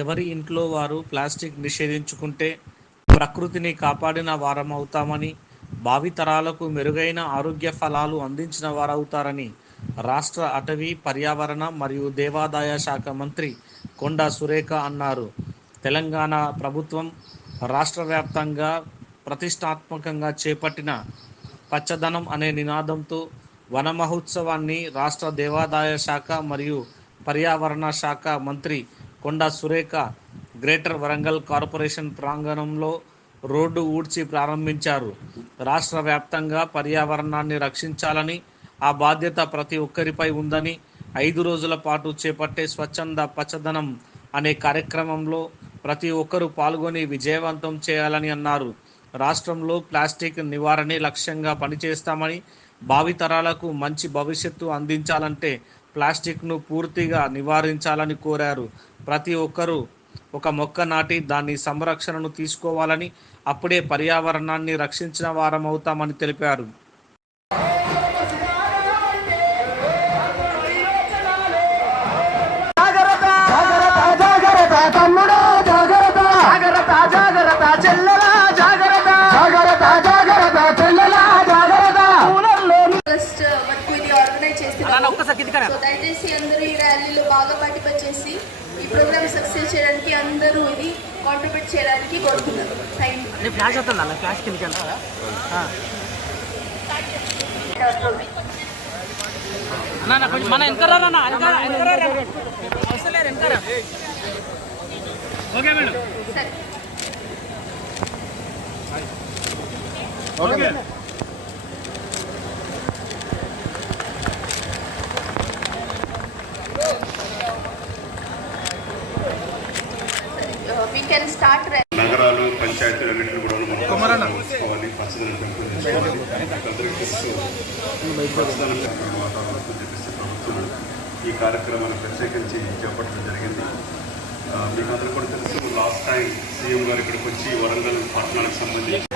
ఎవరి ఇంట్లో వారు ప్లాస్టిక్ నిషేధించుకుంటే ప్రకృతిని కాపాడిన వారమవుతామని భావితరాలకు మెరుగైన ఆరోగ్య ఫలాలు అందించిన వారవుతారని రాష్ట్ర అటవీ పర్యావరణ మరియు దేవాదాయ శాఖ మంత్రి కొండా సురేఖ అన్నారు. తెలంగాణ ప్రభుత్వం రాష్ట్ర వ్యాప్తంగా ప్రతిష్టాత్మకంగా చేపట్టిన పచ్చదనం అనే నినాదంతో వన మహోత్సవాన్ని రాష్ట్ర దేవాదాయ శాఖ మరియు పర్యావరణ శాఖ మంత్రి కొండా సురేఖ గ్రేటర్ వరంగల్ కార్పొరేషన్ ప్రాంగణంలో రోడ్డు ఊడ్చి ప్రారంభించారు. రాష్ట్ర వ్యాప్తంగా పర్యావరణాన్ని రక్షించాలని ఆ బాధ్యత ప్రతి ఒక్కరిపై ఉందని ఐదు రోజుల పాటు చేపట్టే స్వచ్ఛంద పచ్చదనం అనే కార్యక్రమంలో ప్రతి ఒక్కరూ పాల్గొని విజయవంతం చేయాలని అన్నారు. రాష్ట్రంలో ప్లాస్టిక్ నివారణే లక్ష్యంగా పనిచేస్తామని భావితరాలకు మంచి భవిష్యత్తు అందించాలంటే ప్లాస్టిక్ను పూర్తిగా నివారించాలని కోరారు. ప్రతి ఒక్కరూ ఒక మొక్క నాటి దాని సంరక్షణను తీసుకోవాలని అప్పుడే పర్యావరణాన్ని రక్షించిన వారమవుతామని తెలిపారు. చేస్తున్నాము సో దయచేసి అందరూ ఈ ర్యాలీలో బాగా పార్టిసిపేట్ చేసి ఈ ప్రోగ్రామ్ సక్సెస్ చేయడానికి అందరూ ఇది కాంట్రిబ్యూట్ చేయడానికి కోరుతున్నాను థ్యాంక్ యూ ఫ్లాష్ వస్తుందా అన్న ఫ్లాష్ కిందకి వెళ్తా అన్న అన్న, కొంచెం మన వెనకరా అన్న? వెనకరా వెనకరా రా. అవసరం లేదు వెనకరా ఓకే మేడం. సరే ఓకే. కెన్ స్టార్ట్ నగరాలు పంచాయతీలు అన్నింటినీ కూడా మనం చూసుకోవాలి పచ్చదనం పెంపొందించుకోవాలి అందరికీ తెలుసు పచ్చదనం పెంపొందించిన వాతావరణం చెప్పేసి ప్రభుత్వం ఈ కార్యక్రమాన్ని ప్రత్యేకించి చేపట్టడం జరిగింది. మీకు అందరూ కూడా తెలుసు లాస్ట్ టైం సీఎం గారు ఇక్కడికి వచ్చి వరంగల్ పట్టణానికి సంబంధించి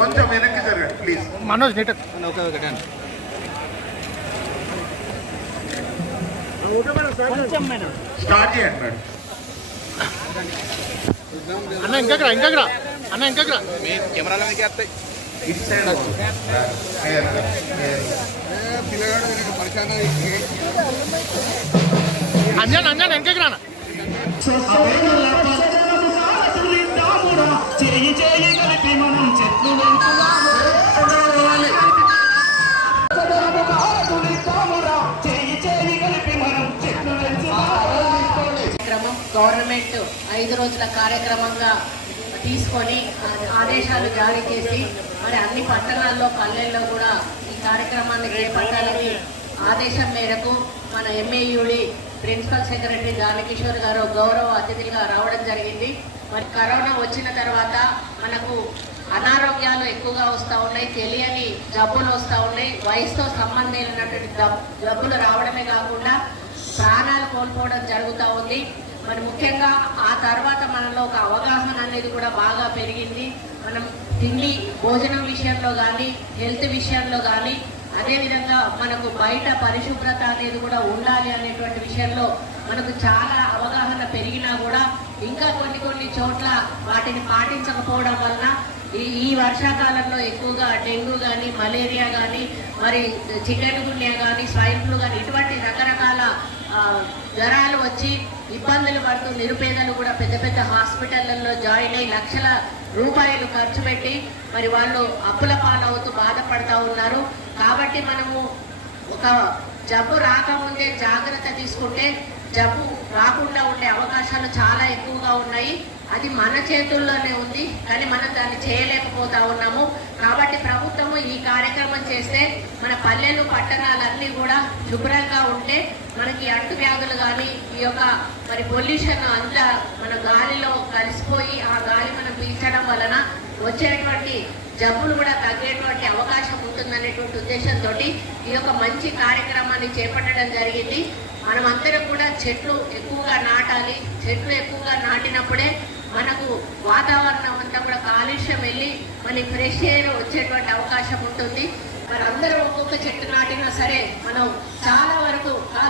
కొంచెం వెనక్కి జరగండి ప్లీజ్ మనోజ్ నీట్ స్టార్ట్ చేయండి మేడం అన్న ఇంకక్కడ ఇంకక్కడ అన్న ఇంకక్కడ ఇటు సైడ్ అంజన్ అంజన్ ఇంకక్కడ గవర్నమెంట్ ఐదు రోజుల కార్యక్రమంగా తీసుకొని ఆదేశాలు జారీ చేసి మరి అన్ని పట్టణాల్లో పల్లెల్లో కూడా ఈ కార్యక్రమాన్ని చేపట్టాలని ఆదేశం మేరకు మన ఎంఏయుడి ప్రిన్సిపల్ సెక్రటరీ దానకిషోర్ గారు గౌరవ అతిథిగా రావడం జరిగింది. మరి కరోనా వచ్చిన తర్వాత మనకు అనారోగ్యాలు ఎక్కువగా వస్తూ ఉన్నాయి తెలియని జబ్బులు వస్తూ ఉన్నాయి. వయసుతో సంబంధం జబ్బులు రావడమే కాకుండా ప్రాణాలు కోల్పోవడం జరుగుతూ ఉంది. మరి ముఖ్యంగా ఆ తర్వాత మనలో ఒక అవగాహన అనేది కూడా బాగా పెరిగింది. మనం తిండి భోజనం విషయంలో కానీ హెల్త్ విషయంలో కానీ అదేవిధంగా మనకు బయట పరిశుభ్రత అనేది కూడా ఉండాలి అనేటువంటి విషయంలో మనకు చాలా అవగాహన పెరిగినా కూడా ఇంకా కొన్ని కొన్ని చోట్ల వాటిని పాటించకపోవడం వలన ఈ ఈ వర్షాకాలంలో ఎక్కువగా డెంగ్యూ కానీ మలేరియా కానీ మరి చికెన్ గున్యా కానీ స్వైన్ ఫ్లూ కానీ ఇటువంటి రకరకాల జ్వరాలు వచ్చి ఇబ్బందులు పడుతూ నిరుపేదలు కూడా పెద్ద పెద్ద హాస్పిటళ్ళలో జాయిన్ అయ్యి లక్షల రూపాయలు ఖర్చు పెట్టి మరి వాళ్ళు అప్పుల పాలవుతూ బాధపడతా ఉన్నారు. కాబట్టి మనము ఒక జబ్బు రాకముందే జాగ్రత్త తీసుకుంటే జబ్బు రాకుండా ఉండే అవకాశాలు చాలా ఎక్కువగా ఉన్నాయి. అది మన చేతుల్లోనే ఉంది కానీ మనం దాన్ని చేయలేకపోతా ఉన్నాము. కాబట్టి ప్రభుత్వము ఈ కార్యక్రమం చేస్తే మన పల్లెలు పట్టణాలన్నీ కూడా శుభ్రంగా ఉంటే మనకి అంటు వ్యాధులు కానీ ఈ యొక్క మరి పొల్యూషన్ అంతా మన గాలిలో కలిసిపోయి ఆ గాలి మనం పీల్చడం వలన వచ్చేటువంటి జబ్బులు కూడా తగ్గేటువంటి అవకాశం ఉంటుందనేటువంటి ఉద్దేశంతో ఈ యొక్క మంచి కార్యక్రమాన్ని చేపట్టడం జరిగింది. మనమందరం కూడా చెట్లు ఎక్కువగా నాటాలి చెట్లు ఎక్కువగా నాటినప్పుడే మనకు వాతావరణం అంతా కూడా కాలుష్యం వెళ్ళి మనకి ఫ్రెష్ ఎయిర్ వచ్చేటువంటి అవకాశం ఉంటుంది. మరి అందరూ ఒక్కొక్క చెట్టు నాటినా సరే మనం చాలా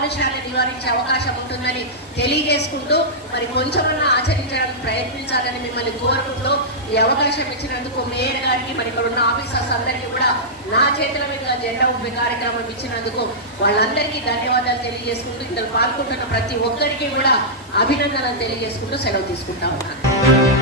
కాలుష్యాన్ని నివారించే అవకాశం ఉంటుందని తెలియజేసుకుంటూ మరి కొంచెమన్నా ఆచరించడానికి ప్రయత్నించాలని మిమ్మల్ని కోరుకుంటూ ఈ అవకాశం ఇచ్చినందుకు మేయర్ గారికి మరి ఇక్కడ ఉన్న ఆఫీసర్స్ అందరికీ కూడా నా చేతుల మీద జెండా ఊపి కార్యక్రమం ఇచ్చినందుకు వాళ్ళందరికీ ధన్యవాదాలు తెలియజేసుకుంటూ ఇందులో పాల్గొంటున్న ప్రతి ఒక్కరికి కూడా అభినందనలు తెలియజేసుకుంటూ సెలవు తీసుకుంటా ఉన్నాను.